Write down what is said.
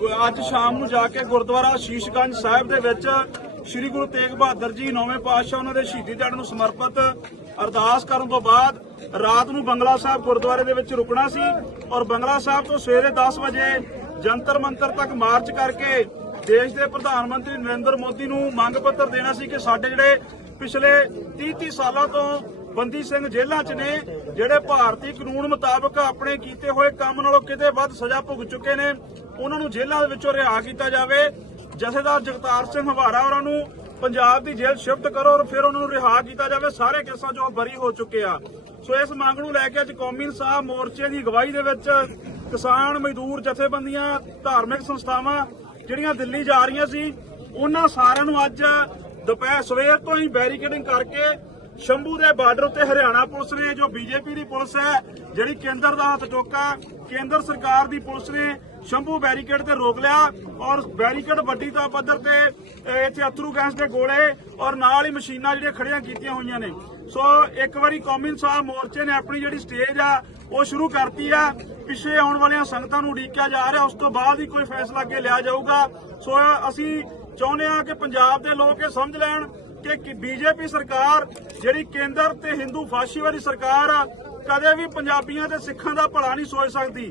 ਅੱਜ ਸ਼ਾਮ ਨੂੰ ਜਾ ਕੇ ਗੁਰਦੁਆਰਾ ਸ਼ੀਸ਼ਗੰਜ ਸਾਹਿਬ ਦੇ ਵਿੱਚ ਸ੍ਰੀ ਗੁਰੂ ਤੇਗ ਬਹਾਦਰ ਜੀ ਨੌਵੇਂ ਪਾਤਸ਼ਾਹ ਉਹਨਾਂ ਦੇ ਸ਼ਹੀਦੀ ਦਿਹਾੜੇ ਨੂੰ ਸਮਰਪਿਤ ਅਰਦਾਸ ਕਰਨ ਤੋਂ ਬਾਅਦ ਰਾਤ ਨੂੰ ਬੰਗਲਾ ਸਾਹਿਬ ਗੁਰਦੁਆਰੇ ਦੇ ਵਿੱਚ ਰੁਕਣਾ ਸੀ ਔਰ ਬੰਗਲਾ ਸਾਹਿਬ ਤੋਂ ਸਵੇਰੇ 10 ਵਜੇ ਜੰਤਰ ਮੰਤਰ ਤੱਕ ਮਾਰਚ ਕਰਕੇ ਦੇਸ਼ ਦੇ ਪ੍ਰਧਾਨ ਮੰਤਰੀ ਨਰਿੰਦਰ ਮੋਦੀ ਨੂੰ ਮੰਗ ਪੱਤਰ ਦੇਣਾ ਸੀ ਕਿ ਸਾਡੇ ਜਿਹੜੇ ਪਿਛਲੇ 30-30 ਸਾਲਾਂ ਤੋਂ ਬੰਦੀ ਸਿੰਘ ਜੇਲ੍ਹਾਂ 'ਚ ਨੇ, ਜਿਹੜੇ ਭਾਰਤੀ ਕਾਨੂੰਨ ਮੁਤਾਬਕ ਆਪਣੇ ਕੀਤੇ ਹੋਏ ਕੰਮ ਨਾਲੋਂ ਕਿਤੇ ਵੱਧ ਸਜ਼ਾ ਭੁਗ ਚੁੱਕੇ ਨੇ ਉਹਨਾਂ ਨੂੰ ਜੇਲ੍ਹਾਂ ਦੇ ਵਿੱਚੋਂ ਰਿਹਾ ਕੀਤਾ ਜਾਵੇ। ਜਥੇਦਾਰ ਜਗਤਾਰ ਸਿੰਘ ਹਵਾਰਾ ਉਹਨਾਂ ਨੂੰ ਪੰਜਾਬ ਦੀ ਜੇਲ੍ਹ ਸ਼ਿਫਟ ਕਰੋ ਔਰ ਫਿਰ ਉਹਨਾਂ ਨੂੰ ਰਿਹਾ ਕੀਤਾ ਜਾਵੇ। ਸਾਰੇ ਕੇਸਾਂ 'ਚੋਂ ਬਰੀ ਹੋ ਚੁੱਕੇ ਆ। ਸੋ ਇਸ ਮੰਗ ਨੂੰ ਲੈ ਕੇ ਅੱਜ ਕੌਮੀ ਇਨਸਾਫ ਮੋਰਚੇ ਦੀ ਅਗਵਾਈ ਦੇ ਵਿੱਚ ਕਿਸਾਨ ਮਜ਼ਦੂਰ ਜਥੇਬੰਦੀਆਂ, ਧਾਰਮਿਕ ਸੰਸਥਾਵਾਂ ਜਿਹੜੀਆਂ ਦਿੱਲੀ ਜਾ ਰਹੀਆਂ ਸੀ, ਉਹਨਾਂ ਸਾਰਿਆਂ ਨੂੰ ਅੱਜ ਦੁਪਹਿਰ ਸਵੇਰ ਤੋਂ ਹੀ ਬੈਰੀਕੇਡਿੰਗ ਕਰਕੇ ਸ਼ੰਭੂ ਦੇ ਬਾਰਡਰ ਉੱਤੇ ਹਰਿਆਣਾ ਪੁਲਿਸ ਨੇ, ਜੋ ਬੀਜੇਪੀ ਦੀ ਪੁਲਿਸ ਹੈ, ਜਿਹੜੀ ਕੇਂਦਰ ਦਾ ਹੱਥ ਟੋਕਾ ਕੇਂਦਰ ਸਰਕਾਰ ਦੀ ਪੁਲਿਸ ਨੇ ਸ਼ੰਭੂ ਬੈਰੀਕੇਡ ਤੇ ਰੋਕ ਲਿਆ ਔਰ ਬੈਰੀਕੇਡ ਵੱਡੀ ਤਾਂ ਪੱਧਰ ਤੇ ਇੱਥੇ ਅਥਰੂ ਗੈਸ ਦੇ ਗੋਲੇ ਔਰ ਨਾਲ ਹੀ ਮਸ਼ੀਨਾਂ ਜਿਹੜੀਆਂ ਖੜੀਆਂ ਕੀਤੀਆਂ ਹੋਈਆਂ ਨੇ। ਸੋ ਇੱਕ ਵਾਰੀ ਕੌਮੀ ਇਨਸਾਫ ਮੋਰਚੇ ਨੇ ਆਪਣੀ ਜਿਹੜੀ ਸਟੇਜ ਆ, ਉਹ ਸ਼ੁਰੂ ਕਰਤੀ ਆ। ਪਿੱਛੇ ਆਉਣ ਵਾਲੀਆਂ ਸੰਗਤਾਂ ਨੂੰ ਉਡੀਕਿਆ ਜਾ ਰਿਹਾ, ਉਸ ਤੋਂ ਬਾਅਦ ਹੀ ਕੋਈ ਫੈਸਲਾ ਅੱਗੇ ਲਿਆ ਜਾਊਗਾ। ਸੋ ਅਸੀਂ ਚਾਹੁੰਦੇ ਆ ਕਿ ਪੰਜਾਬ ਦੇ ਲੋਕ ਇਹ ਸਮਝ ਲੈਣ ਕਿ ਬੀਜੇਪੀ ਸਰਕਾਰ, ਜਿਹੜੀ ਕੇਂਦਰ ਤੇ ਹਿੰਦੂ ਫਾਸ਼ੀਵਾਦੀ ਸਰਕਾਰ ਆ, ਕਦੇ ਵੀ ਪੰਜਾਬੀਆਂ ਤੇ ਸਿੱਖਾਂ ਦਾ ਭਲਾ ਨਹੀਂ ਸੋਚ ਸਕਦੀ।